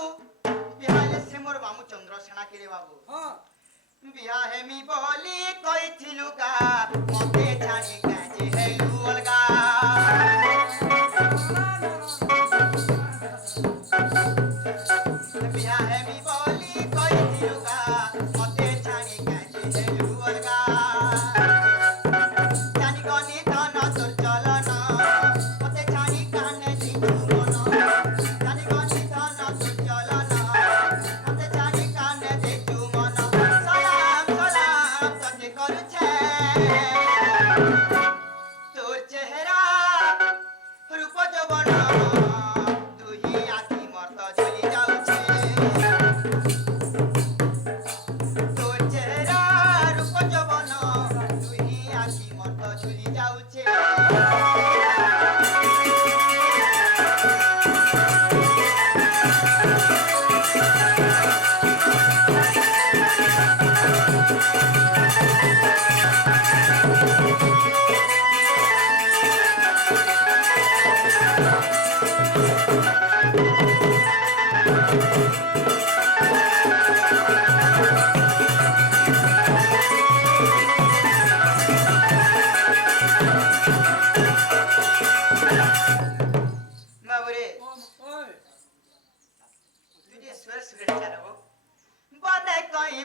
बिहाले से मोर बामू चंद्र सेना के रे बाबू हां बिहा हेमी बोली कइथिलु का मते जानी काजे हेलु अलगा बिहा हेमी बोली कइथिलु का मते जानी काजे हेलु अलगा जानी कोनी धन तोर चलन मते जानी काने दिनु मन जानी कोनी धन तोर चलन मते जानी काने दिनु मन सलाम सलाम सते करू छे तोर चेहरा रूप जवन तुही आखी मर्त झली जाऊ छे तोर चेहरा रूप जवन तुही आखी मर्त झली जाऊ छे बाबूरे ओए तुझे स्वर सुरेश चालो बने कहीं